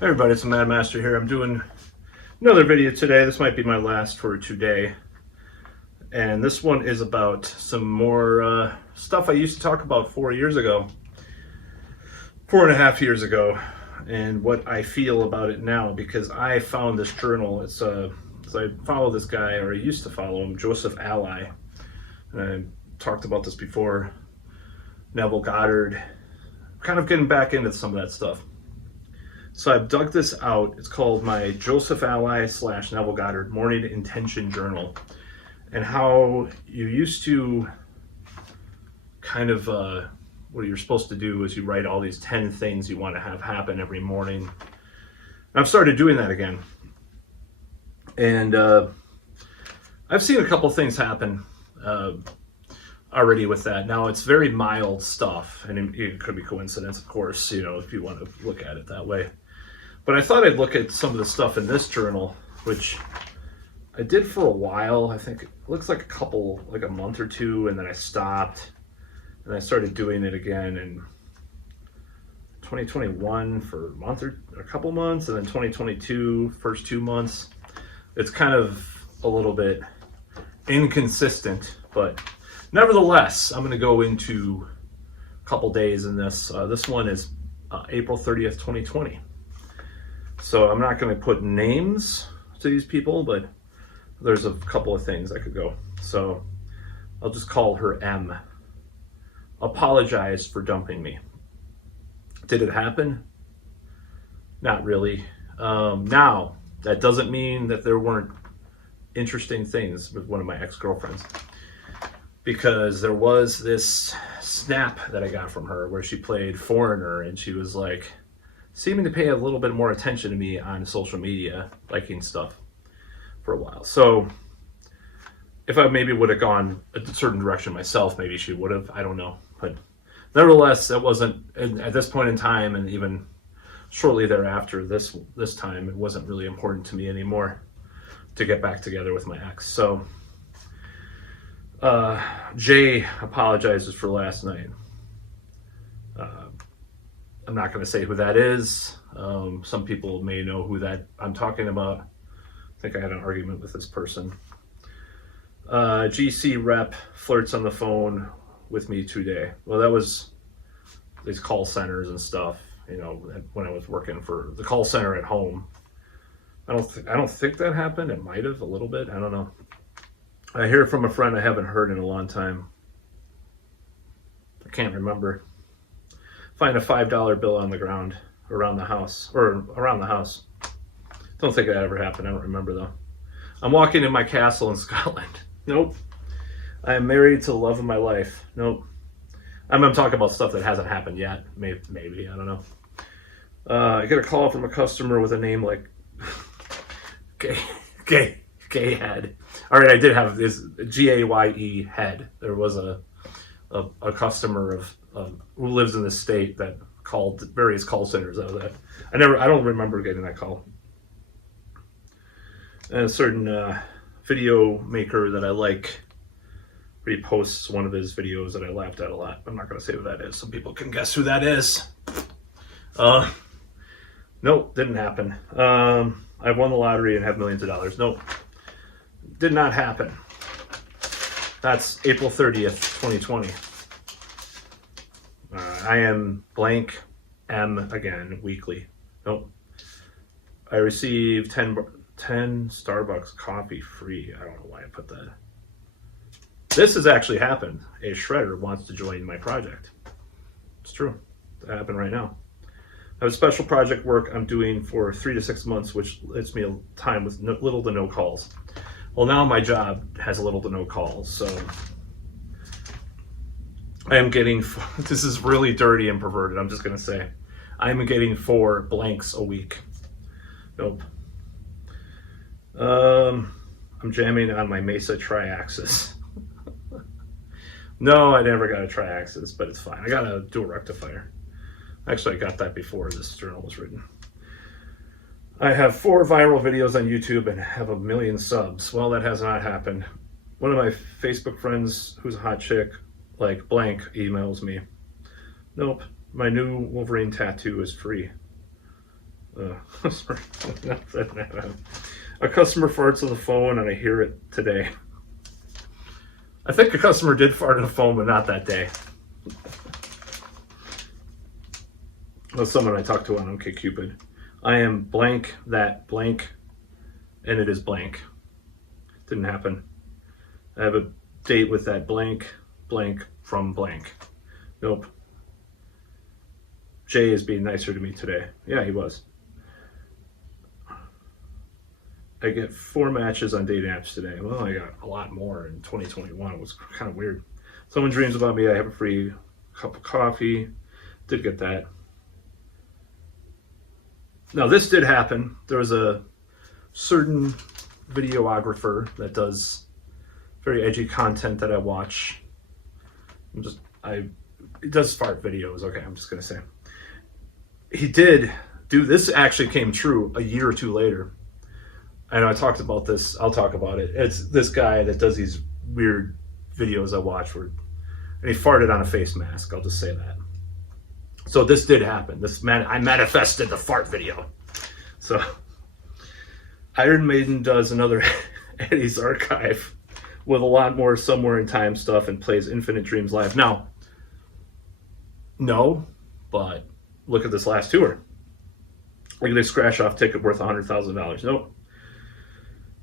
Hey everybody, it's the Mad Master here. I'm doing another video today. This might be my last for today. And this one is about some more stuff I used to talk about 4 and a half years ago, and what I feel about it now, because I found this journal. It's so I follow this guy, or I used to follow him, Joseph Alai. And I talked about this before. Neville, Goddard, kind of getting back into some of that stuff. So I've dug this out. It's called my Joseph Alai / Neville Goddard Morning Intention Journal. And how you used to kind of, what you're supposed to do is you write all these 10 things you want to have happen every morning. And I've started doing that again. And I've seen a couple things happen already with that. Now it's very mild stuff, and it could be coincidence, of course, if you want to look at it that way. But I thought I'd look at some of the stuff in this journal, which I did for a while. I think it looks like a month or two, and then I stopped, and I started doing it again in 2021 for a couple months, and then 2022 first 2 months. It's kind of a little bit inconsistent, but nevertheless, I'm going to go into a couple days in this. This one is April 30th, 2020. So I'm not going to put names to these people, but there's a couple of things I could go. So I'll just call her M. Apologize for dumping me. Did it happen? Not really. Now, that doesn't mean that there weren't interesting things with one of my ex-girlfriends, because there was this snap that I got from her where she played foreigner, and she was like seeming to pay a little bit more attention to me on social media, liking stuff for a while. So if I maybe would have gone a certain direction myself, maybe she would have, I don't know. But nevertheless, that wasn't, at this point in time, and even shortly thereafter, this time, it wasn't really important to me anymore to get back together with my ex. So Jay apologizes for last night. I'm not going to say who that is. Some people may know who that I'm talking about. I think I had an argument with this person. GC rep flirts on the phone with me today. Well, that was these call centers and stuff, when I was working for the call center at home. I don't think that happened. It might have a little bit. I don't know. I hear from a friend I haven't heard in a long time. I can't remember. Find a $5 bill on the ground around the house. Don't think that ever happened. I don't remember though. I'm walking in my castle in Scotland. Nope. I am married to the love of my life. Nope. I'm talking about stuff that hasn't happened yet. Maybe, I don't know. I get a call from a customer with a name like Gay Head. All right, I did have this Gaye Head. There was a customer of who lives in the state that called various call centers out of that. I don't remember getting that call. And a certain video maker that I like reposts one of his videos that I laughed at a lot. I'm not going to say who that is. Some people can guess who that is. Nope, didn't happen. I won the lottery and have millions of dollars. Nope, did not happen. That's April 30th, 2020. I am blank M again, weekly. Nope. I received 10 Starbucks coffee free. I don't know why I put that. This has actually happened. A shredder wants to join my project. It's true. That happened right now. I have a special project work I'm doing for 3 to 6 months, which lets me a time with little to no calls. Well, now my job has little to no calls, so I am getting, this is really dirty and perverted, I'm just going to say. I'm getting 4 blanks a week. Nope. I'm jamming on my Mesa Triaxis. No, I never got a Triaxis, but it's fine. I got a dual rectifier. Actually, I got that before this journal was written. I have 4 viral videos on YouTube and have 1 million subs. Well, that has not happened. One of my Facebook friends, who's a hot chick, like blank, emails me. Nope, my new Wolverine tattoo is free. Sorry. A customer farts on the phone and I hear it today. I think a customer did fart on the phone, but not that day. That's someone I talked to on OkCupid. I am blank that blank, and it is blank. Didn't happen. I have a date with that blank from blank. Nope. Jay is being nicer to me today. Yeah, he was. I get 4 matches on dating apps today. Well, I got a lot more in 2021. It was kind of weird. Someone dreams about me. I have a free cup of coffee. Did get that. Now, this did happen. There was a certain videographer that does very edgy content that I watch. He does fart videos. Okay, I'm just going to say. He did do this, actually came true a year or two later. I know I talked about this. I'll talk about it. It's this guy that does these weird videos I watch and he farted on a face mask. I'll just say that. So this did happen. I manifested the fart video. So Iron Maiden does another Eddie's Archive with a lot more Somewhere in Time stuff and plays Infinite Dreams live. Now, no, but look at this last tour. Look at this scratch off ticket worth $100,000. Nope.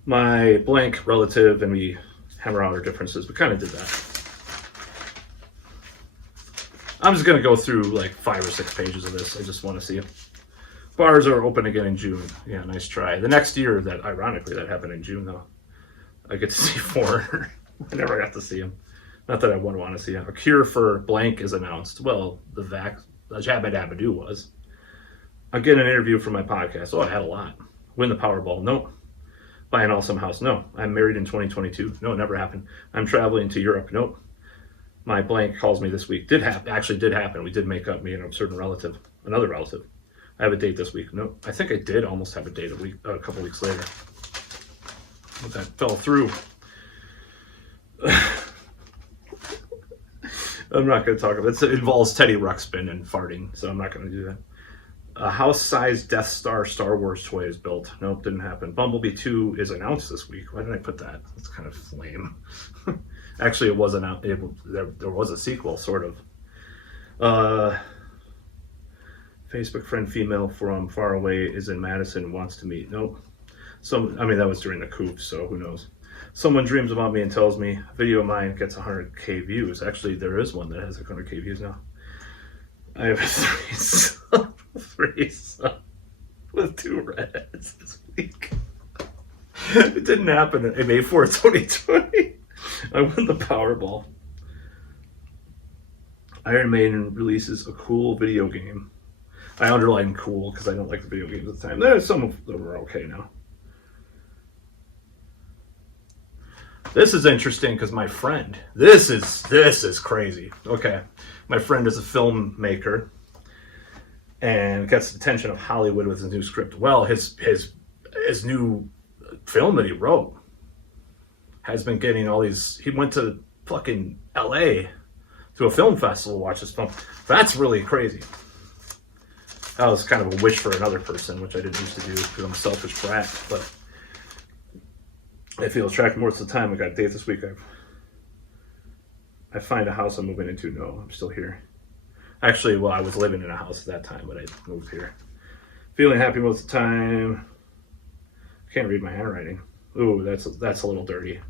My blank relative and we hammer out our differences. We kind of did that. I'm just going to go through like 5 or 6 pages of this. I just want to see it. Bars are open again in June. Yeah, nice try. The next year, ironically, that happened in June, though. I get to see Foreigner. I never got to see him. Not that I would want to see him. A cure for blank is announced. Well, the Jabba Dabba Doo was. I'll get an interview for my podcast. Oh, I had a lot. Win the Powerball. Nope. Buy an awesome house. No. I'm married in 2022. No, it never happened. I'm traveling to Europe. Nope. My blank calls me this week. Actually did happen. We did make up, me and a certain relative, another relative. I have a date this week. No, I think I did almost have a date a couple weeks later. But that fell through. I'm not going to talk about it. It involves Teddy Ruxpin and farting, so I'm not going to do that. A house-sized Death Star Star Wars toy is built. Nope, didn't happen. Bumblebee 2 is announced this week. Why did I put that? That's kind of lame. Actually, it was announced. There was a sequel, sort of. Facebook friend female from far away is in Madison and wants to meet. Nope. That was during the coup, so who knows. Someone dreams about me and tells me a video of mine gets 100K views. Actually, there is one that has 100K views now. I have a threesome with 2 redheads this week. It didn't happen in May 4th, 2020. I won the Powerball. Iron Maiden releases a cool video game. I underline cool because I don't like the video games at the time. There's some of them are okay now. This is interesting because my friend, this is crazy. Okay, my friend is a filmmaker and gets the attention of Hollywood with his new script. Well, his new film that he wrote has been getting all these. He went to fucking Alai to a film festival to watch this film. That's really crazy. That was kind of a wish for another person, which I didn't used to do because I'm a selfish brat. But I feel attracted more of the time. I got a date this week. I find a house I'm moving into. No, I'm still here. Actually, well, I was living in a house at that time, but I moved here. Feeling happy most of the time. Can't read my handwriting. Ooh, that's a little dirty.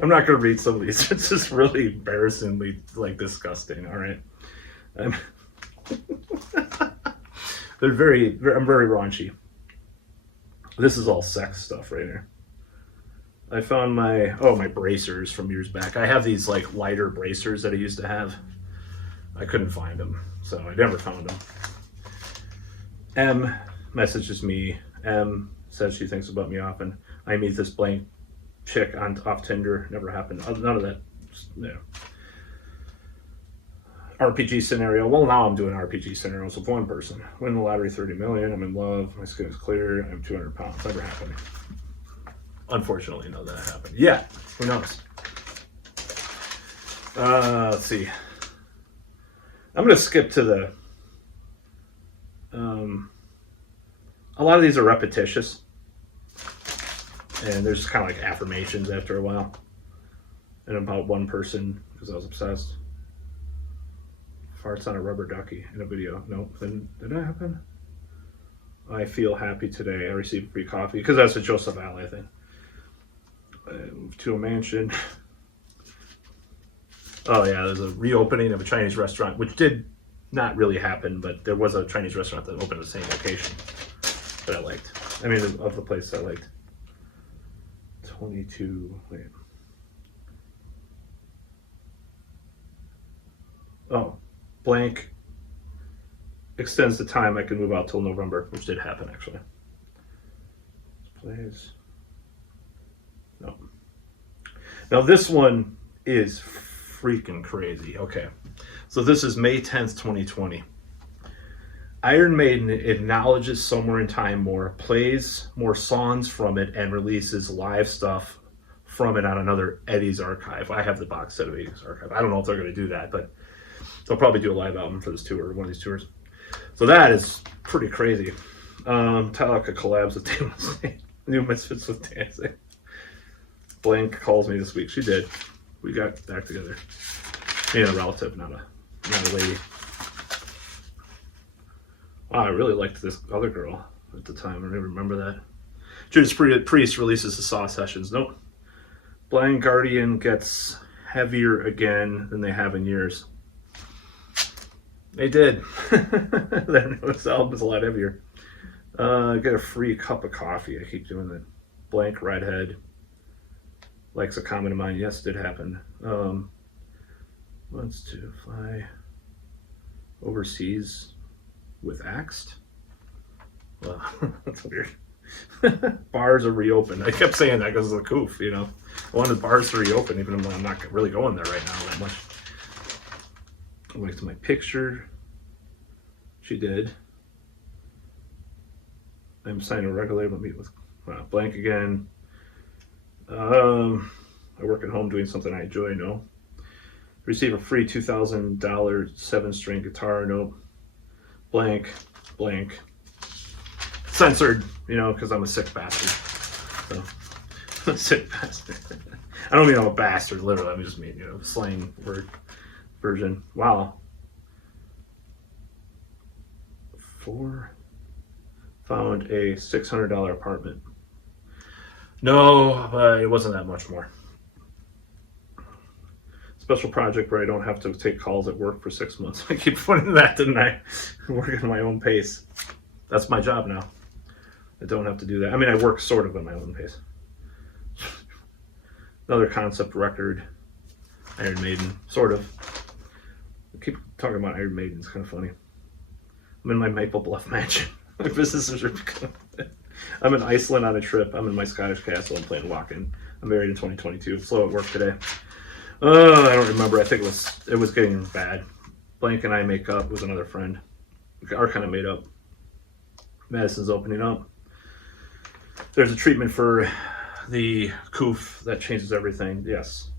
I'm not going to read some of these. It's just really embarrassingly disgusting. All right. I'm very raunchy. This is all sex stuff right here. I found my bracers from years back. I have these lighter bracers that I used to have. I couldn't find them, so I never found them. M messages me. M says she thinks about me often. I meet this blank chick off Tinder. Never happened. None of that. No. RPG scenario. Well, now I'm doing RPG scenarios with one person. Win the lottery, 30 million. I'm in love. My skin is clear. I'm 200 pounds. Never happened. Unfortunately, no, that happened. Yeah. Who knows? Let's see. I'm going to skip to A lot of these are repetitious, and they're just kind of like affirmations after a while. And about one person, because I was obsessed. Farts on a rubber ducky in a video. No, did that happen? I feel happy today. I received free coffee, because that's a Joseph Alai thing. I moved to a mansion. Oh yeah, there's a reopening of a Chinese restaurant, which did not really happen, but there was a Chinese restaurant that opened at the same location that I liked. I mean, of the place I liked. 22, wait. Oh, blank extends the time I can move out till November, which did happen actually. Please. No. Now this one is freaking crazy. Okay. So this is May 10th, 2020. Iron Maiden acknowledges Somewhere in Time more, plays more songs from it, and releases live stuff from it on another Eddie's Archive. I have the box set of Eddie's Archive. I don't know if they're going to do that, but they'll probably do a live album for this tour, one of these tours. So that is pretty crazy. Metallica collabs with Danzig. New Misfits with Danzig. Blank calls me this week. She did. We got back together. A relative, not a lady. Wow, I really liked this other girl at the time. I don't even remember that. Judas Priest releases the Saw Sessions. Nope. Blind Guardian gets heavier again than they have in years. They did. Their newest album is a lot heavier. Get a free cup of coffee. I keep doing that. Blank Redhead likes a comment of mine. Yes, it did happen. Wants to fly overseas with Axed. Well, that's weird. Bars are reopened. I kept saying that because of the coof, I wanted bars to reopen, even though I'm not really going there right now that much. I liked my picture. She did. I'm signing regularly, but meet with blank again. I work at home doing something I enjoy. No. Receive a free $2,000 7-string guitar. Nope. Blank. Censored, because I'm a sick bastard. So, I'm a sick bastard. I don't mean I'm a bastard, literally. I just mean, slang word version. Wow. 4. Found a $600 apartment. No, it wasn't that much more. Special project where I don't have to take calls at work for 6 months. I keep putting that, didn't I? Work at my own pace. That's my job now. I don't have to do that. I mean, I work sort of at my own pace. Another concept record. Iron Maiden, sort of. I keep talking about Iron Maiden. It's kind of funny. I'm in my Maple Bluff mansion. My businesses are becoming... I'm in Iceland on a trip. I'm in my Scottish castle. I'm playing walk-in. I'm married in 2022. Slow at work today. I don't remember. I think it was getting bad. Blank and I make up with another friend. Our kind of made up. Madison's opening up. There's a treatment for the coof that changes everything. Yes.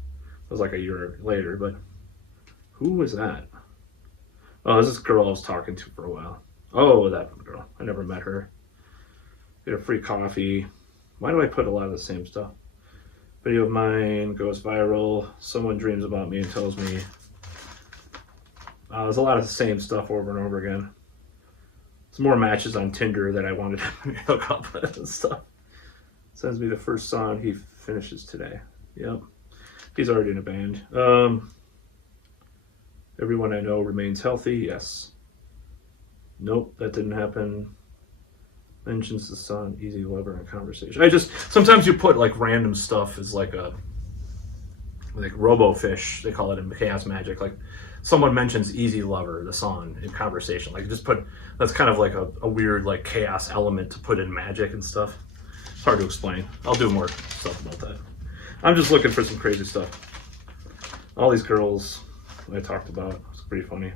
It was like a year later, but who was that? Oh, this is this girl I was talking to for a while. Oh, that girl. I never met her. Get a free coffee. Why do I put a lot of the same stuff? Video of mine goes viral. Someone dreams about me and tells me. There's a lot of the same stuff over and over again. Some more matches on Tinder that I wanted to hook up and stuff. Sends me the first song he finishes today. Yep. He's already in a band. Everyone I know remains healthy. Yes. Nope, that didn't happen. Mentions the song Easy Lover in conversation. Sometimes you put like random stuff as like RoboFish, they call it in Chaos Magic. Like someone mentions Easy Lover, the song, in conversation. Like that's kind of like a weird like chaos element to put in Magic and stuff. It's hard to explain. I'll do more stuff about that. I'm just looking for some crazy stuff. All these girls I talked about. It's pretty funny.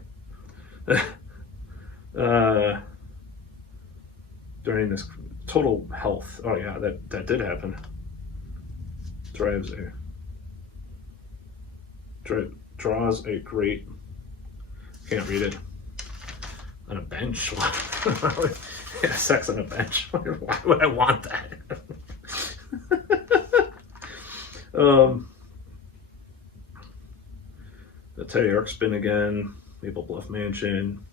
During this total health. Oh yeah, that did happen. Draws a great. Can't read it. On a bench? Yeah, sex on a bench. Why would I want that? The Teddy Arc spin again. Maple Bluff Mansion.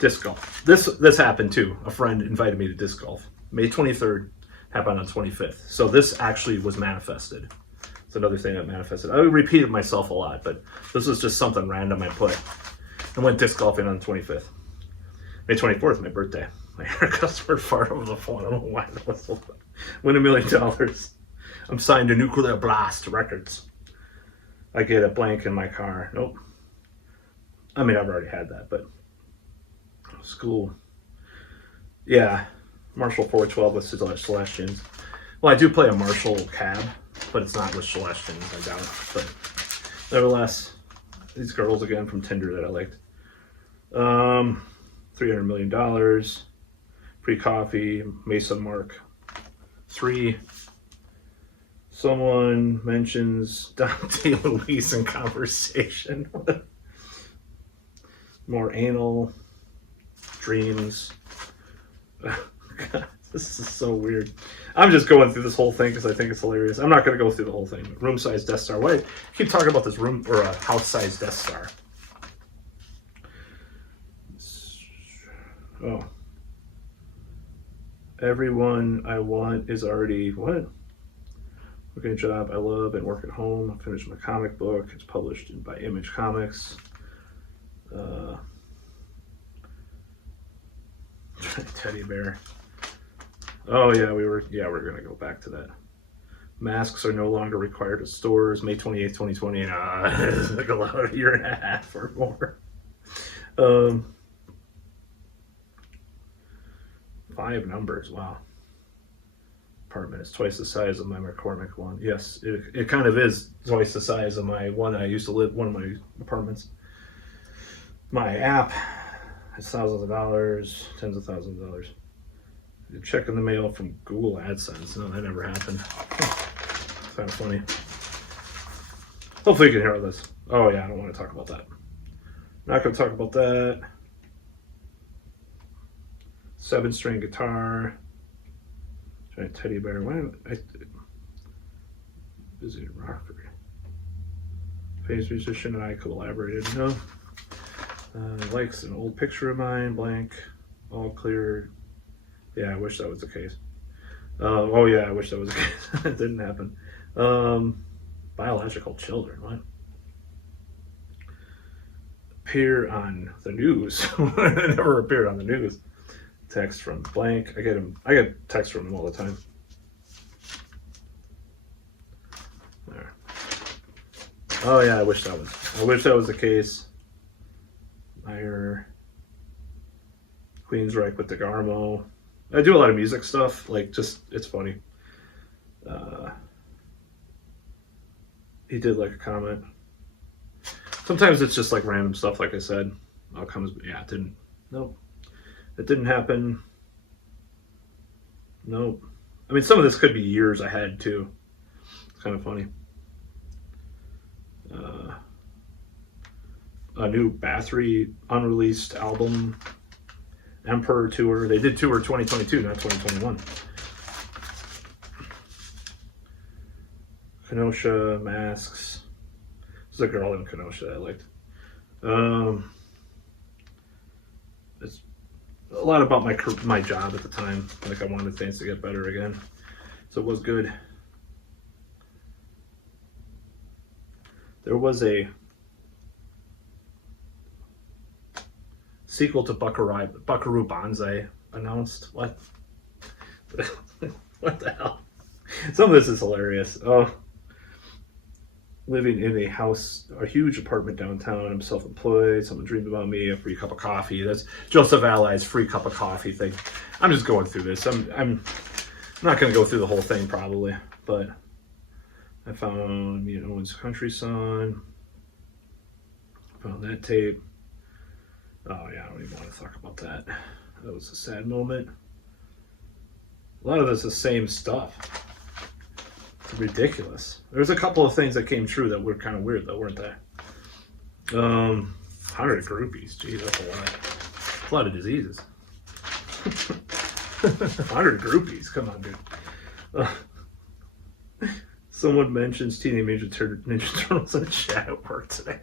Disc golf. This happened too. A friend invited me to disc golf. May 23rd. Happened on 25th. So this actually was manifested. It's another thing that manifested. I repeated myself a lot, but this was just something random I put. I went disc golfing on the 25th. May 24th, my birthday. I heard a customer fart over the phone. I don't know why that was so fun. Win $1 million. I'm signed to Nuclear Blast Records. I get a blank in my car. Nope. I mean, I've already had that, but school. Yeah. Marshall 412 with Celestians. Well, I do play a Marshall cab, but it's not with Celestians, I doubt it. But nevertheless, these girls again from Tinder that I liked. $300 million. Free coffee. Mesa Mark 3. Someone mentions Dante Luis in conversation. More anal. Dreams. God, this is so weird. I'm just going through this whole thing because I think it's hilarious. I'm not going to go through the whole thing. Room size Death Star. Why keep talking about this room or a house size Death Star? Oh. Everyone I want is already what? Working a job I love and work at home. I finished my comic book. It's published by Image Comics. Teddy bear. Oh yeah, we're gonna go back to that. Masks are no longer required at stores. May 28th, 2020. It's like a year and a half or more. 5 numbers. Wow. Apartment is twice the size of my McCormick one. Yes, it kind of is twice the size of my one I used to live. One of my apartments. My app. It's thousands of dollars, tens of thousands of dollars. Check in the mail from Google AdSense. No, that never happened. It's kind of funny. Hopefully you can hear all this. Oh yeah, I don't want to talk about that. Not going to talk about that. 7-string guitar. Giant teddy bear. Busy rocker. Famous musician and I collaborated. No. Likes an old picture of mine, blank, all clear. Yeah, I wish that was the case. Oh yeah, I wish that was the case. It didn't happen. Biological children, what? Appear on the news. I never appeared on the news. Text from blank. I get texts from him all the time. There. Oh yeah, I wish that was the case. Queensryche with DeGarmo. I do a lot of music stuff, like just it's funny. He did like a comment. Sometimes it's just like random stuff, like I said. Outcomes, yeah, it didn't. Nope. It didn't happen. Nope. I mean, some of this could be years ahead too. It's kind of funny. A new Bathory unreleased album, Emperor Tour. They did tour 2022, not 2021. Kenosha masks. There's a girl in Kenosha I liked. It's a lot about my job at the time. Like I wanted things to get better again, so it was good. There was a sequel to Buckaroo Banzai announced. What? What the hell? Some of this is hilarious. Oh, living in a huge apartment downtown. I'm self-employed. Someone dreamed about me. A free cup of coffee. That's Joseph Alai's free cup of coffee thing. I'm just going through this. I'm not going to go through the whole thing probably, but I found Owen's Country Song. Found that tape. Oh yeah, I don't even want to talk about that. That was a sad moment. A lot of this is the same stuff. It's ridiculous. There's a couple of things that came true that were kind of weird though, weren't they? 100 groupies. Gee, that's a lot. a lot of diseases. 100 groupies, come on, dude. Someone mentions Teenage Mutant Ninja Turtles in the chat at work today.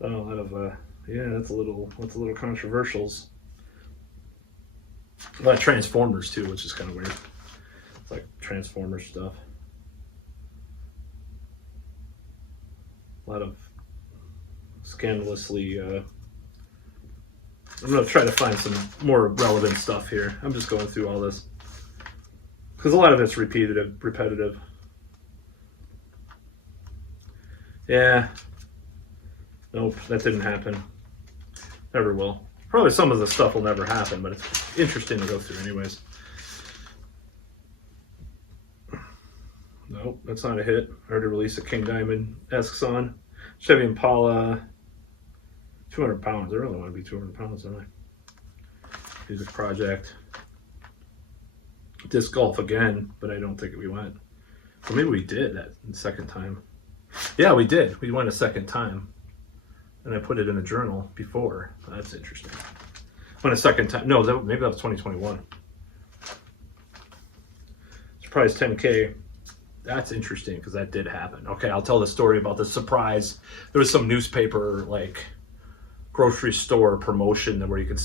A lot of yeah, that's a little controversials. A lot of Transformers too, which is kind of weird. It's like Transformers stuff. A lot of scandalously. I'm gonna try to find some more relevant stuff here. I'm just going through all this because a lot of it's repetitive. Yeah. Nope, that didn't happen. Never will. Probably some of the stuff will never happen, but it's interesting to go through anyways. Nope, that's not a hit. I already released a King Diamond-esque song. Chevy Impala, 200 pounds. I really want to be 200 pounds, don't I? Music project. Disc golf again, but I don't think we went. Or maybe we did that second time. Yeah, we did. We went a second time. And I put it in a journal before. That's interesting. Went a second time. No, maybe that was 2021. Surprise 10K. That's interesting because that did happen. Okay, I'll tell the story about the surprise. There was some newspaper, like, grocery store promotion where you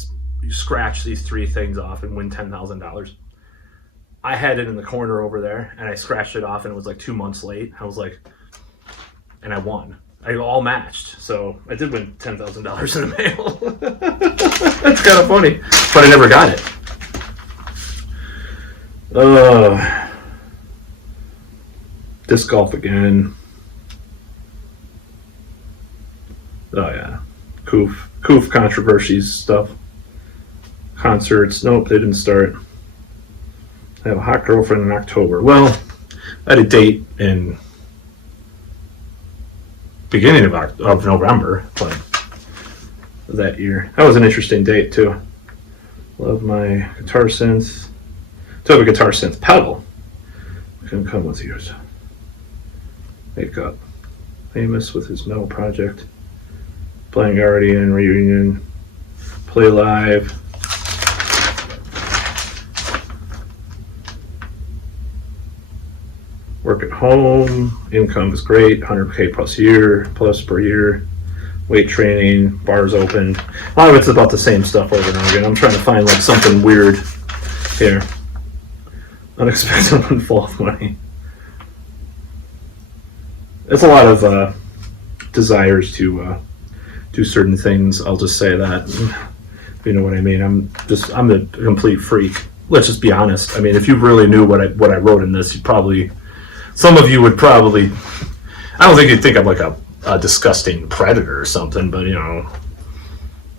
scratch these 3 things off and win $10,000. I had it in the corner over there, and I scratched it off, and it was like 2 months late. I was like, and I won. I all matched, so I did win $10,000 in the mail. That's kind of funny, but I never got it. Disc golf again. Oh yeah, Koof controversies stuff. Concerts, nope, they didn't start. I have a hot girlfriend in October. Well, I had a date in beginning of November, but that year. That was an interesting date too. Love my guitar synth. Do have a guitar synth pedal. Can come with yours. Makeup. Famous with his metal project. Playing Guardian reunion. Play live. Work at home, income is great, 100K plus per year, weight training, bars open. A lot of it's about the same stuff over and over again. I'm trying to find like something weird here. Unexpected windfall of money. It's a lot of desires to do certain things. I'll just say that. If you know what I mean. I'm a complete freak. Let's just be honest. I mean, if you really knew what I wrote in this, you'd probably. Some of you would probably, I don't think you'd think I'm like a disgusting predator or something, but you know,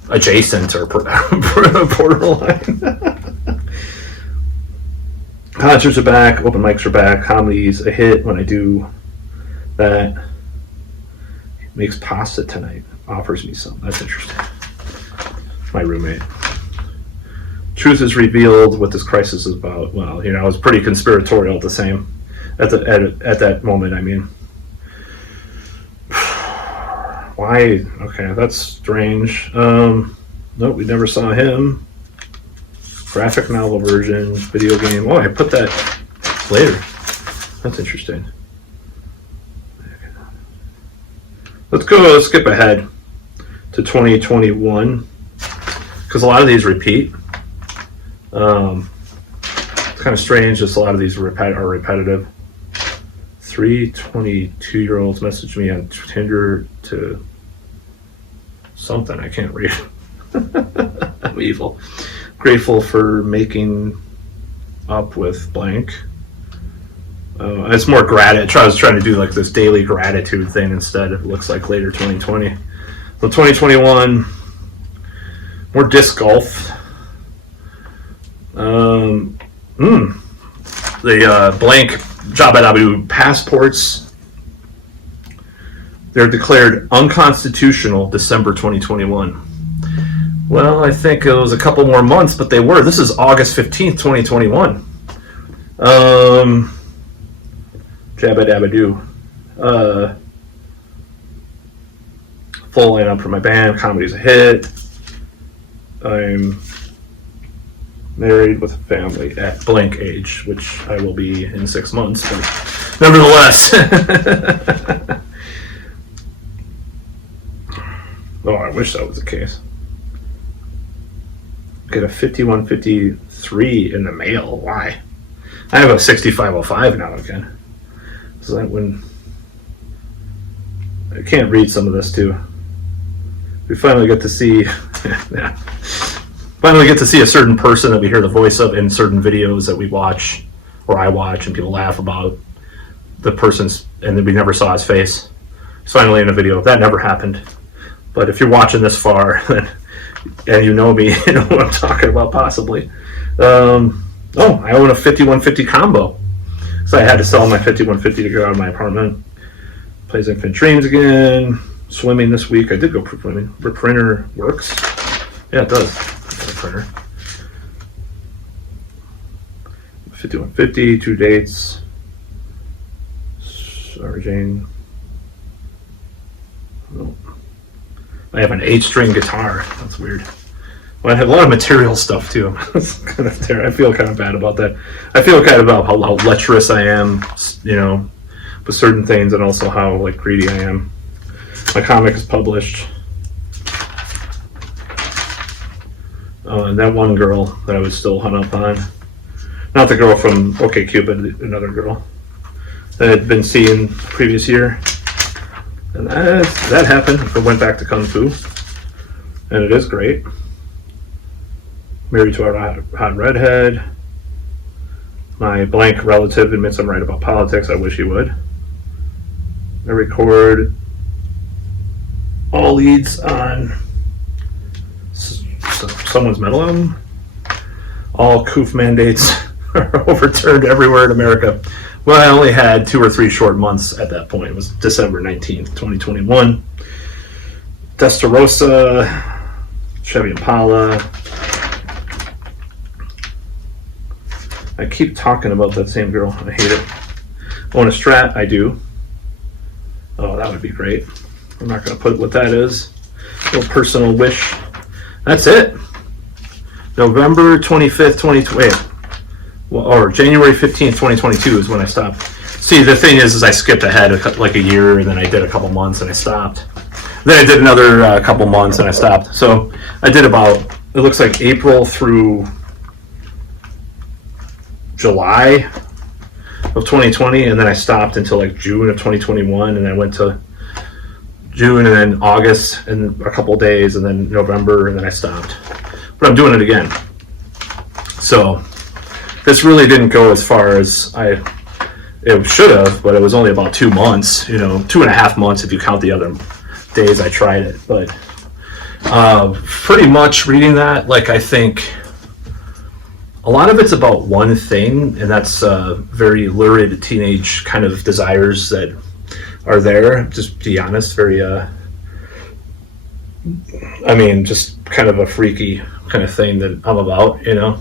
adjacent or borderline. Concerts are back, open mics are back, comedy's a hit when I do that. Makes pasta tonight, offers me some. That's interesting. My roommate. Truth is revealed, what this crisis is about. Well, you know, it's pretty conspiratorial the same. At that moment, I mean. Why? Okay, that's strange. Nope, we never saw him. Graphic novel version, video game. Oh, I put that later. That's interesting. Let's skip ahead to 2021 because a lot of these repeat. It's kind of strange. Just a lot of these are repetitive. 3 22-year-olds messaged me on Tinder to something I can't read. I'm evil. Grateful for making up with blank. It's more gratitude. I was trying to do like this daily gratitude thing instead. It looks like later 2020. So 2021, more disc golf. The blank Jabba Dabba passports, they're declared unconstitutional December 2021. Well, I think it was a couple more months, but they were. This is August 15th, 2021. Jabba Dabba Doo. Full lineup for my band. Comedy's a hit. I'm married with a family at blank age, which I will be in 6 months, but nevertheless. Oh, I wish that was the case. Get a 5153 in the mail. Why? I have a 6505 now again. So that when I can't read some of this too. We finally get to see yeah. Finally get to see a certain person that we hear the voice of in certain videos that we watch or I watch and people laugh about the person's, and then we never saw his face. It's finally in a video. That never happened. But if you're watching this far, then, and you know me, you know what I'm talking about, possibly. Oh, I own a 5150 combo. So I had to sell my 5150 to get out of my apartment. Plays Infinite Dreams again. Swimming this week. I did go swimming. The printer works. Yeah, it does. The printer. 5150, 2 dates. Sorry, Jane. Oh. I have an 8-string guitar. That's weird. Well, I have a lot of material stuff too. It's kind of terrible. I feel kind of bad about that. I feel kind of about how lecherous I am, you know, with certain things, and also how like greedy I am. My comic is published. And that one girl that I was still hung up on, not the girl from OkCupid, another girl that I had been seeing the previous year. And that happened. I went back to Kung Fu, and it is great. Married to a hot redhead. My blank relative admits I'm right about politics. I wish he would. I record all leads on someone's metal album. All COOF mandates are overturned everywhere in America. Well, I only had 2 or 3 short months at that point. It was December 19th, 2021. Testarossa, Chevy Impala. I keep talking about that same girl. I hate it. Own a Strat? I do. Oh, that would be great. I'm not going to put what that is. A little personal wish. That's it. November 25th, 2020. Well, or January 15th, 2022 is when I stopped. See, the thing is I skipped ahead like a year, and then I did a couple months and I stopped. Then I did another couple months and I stopped. So I did about, it looks like April through July of 2020, and then I stopped until like June of 2021, and then I went to June and then August and a couple days, and then November, and then I stopped. But I'm doing it again. So this really didn't go as far as it should have, but it was only about 2 months, you know, 2.5 months if you count the other days I tried it. But pretty much reading that, like, I think a lot of it's about one thing, and that's very lurid teenage kind of desires that are there. Just to be honest, very, I mean, just kind of a freaky kind of thing that I'm about, you know.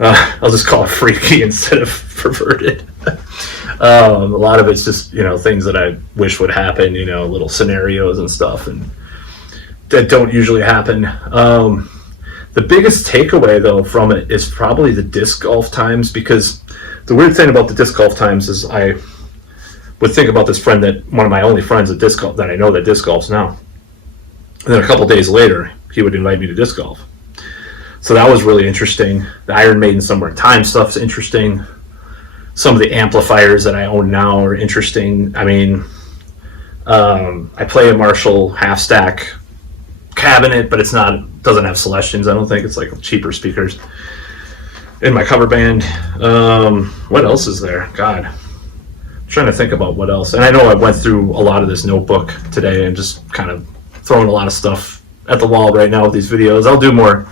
I'll just call it freaky instead of perverted. A lot of it's just, you know, things that I wish would happen, you know, little scenarios and stuff, and that don't usually happen. The biggest takeaway, though, from it is probably the disc golf times, because the weird thing about the disc golf times is I would think about this friend, that one of my only friends at disc golf that I know that disc golfs now. And then a couple days later, he would invite me to disc golf. So that was really interesting. The Iron Maiden Somewhere in Time stuff's interesting. Some of the amplifiers that I own now are interesting. I mean, I play a Marshall half-stack cabinet, but doesn't have Celestians. I don't think. It's like cheaper speakers in my cover band. What else is there? God, I'm trying to think about what else. And I know I went through a lot of this notebook today and just kind of throwing a lot of stuff at the wall right now with these videos. I'll do more.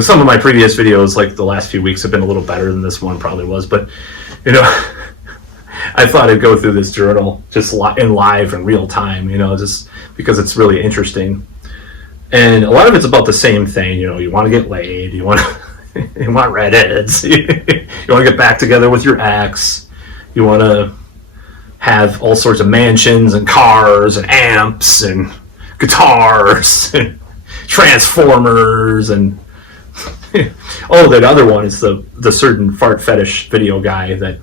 Some of my previous videos, like the last few weeks, have been a little better than this one probably was, but you know, I thought I'd go through this journal just in live and real time, you know, just because it's really interesting. And a lot of it's about the same thing, you know. You want to get laid, you want redheads, you want to get back together with your ex, you want to have all sorts of mansions and cars and amps and guitars and Transformers and oh, that other one is the certain fart fetish video guy that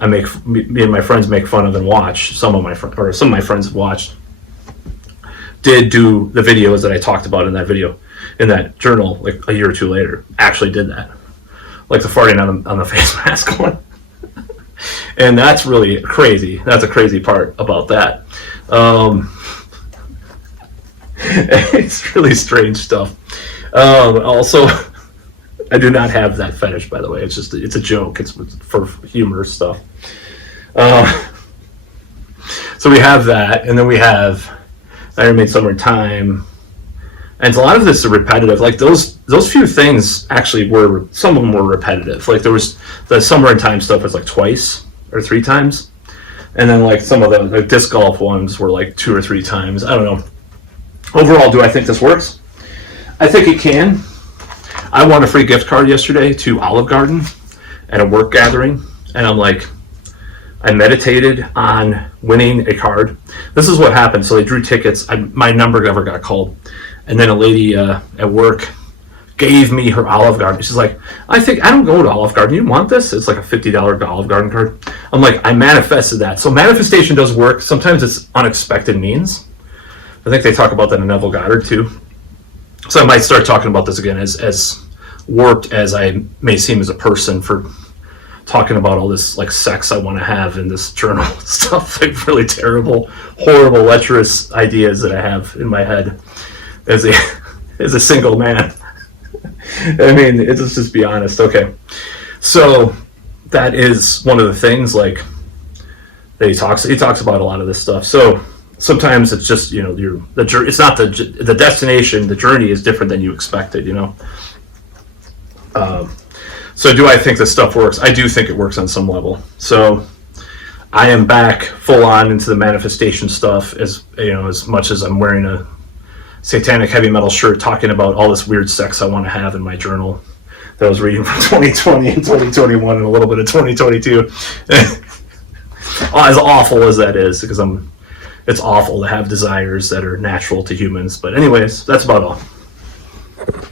me and my friends make fun of and watch. Some of my friends have watched. Did do the videos that I talked about in that video, in that journal, like a year or two later. Actually did that, like the farting on the face mask one. And that's really crazy. That's a crazy part about that. It's really strange stuff. Also, I do not have that fetish, by the way. It's a joke. It's for humor stuff. So we have that, and then we have Iron Maiden Summer in Time, and a lot of this is repetitive. Like those few things actually were, some of them were repetitive. Like there was the Summer in Time stuff was like twice or three times, and then like some of the disc golf ones were like 2 or 3 times. I don't know. Overall, do I think this works? I think it can. I won a free gift card yesterday to Olive Garden at a work gathering, and I meditated on winning a card. This is what happened. So they drew tickets. My number never got called, and then a lady at work gave me her Olive Garden. She's like, I don't go to Olive Garden. You want this? It's like a $50 Olive Garden card. I'm like, I manifested that. So manifestation does work. Sometimes it's unexpected means. I think they talk about that in Neville Goddard too. So I might start talking about this again, as warped as I may seem as a person for talking about all this like sex I want to have in this journal stuff, like really terrible, horrible, lecherous ideas that I have in my head as a single man. I mean, let's just be honest. Okay, so that is one of the things like that he talks about a lot of this stuff. So sometimes it's just, it's not the destination, the journey is different than you expected, So do I think this stuff works? I do think it works on some level. So I am back full on into the manifestation stuff, as much as I'm wearing a satanic heavy metal shirt talking about all this weird sex I want to have in my journal that I was reading from 2020 and 2021 and a little bit of 2022. As awful as that is, because it's awful to have desires that are natural to humans. But anyways, that's about all.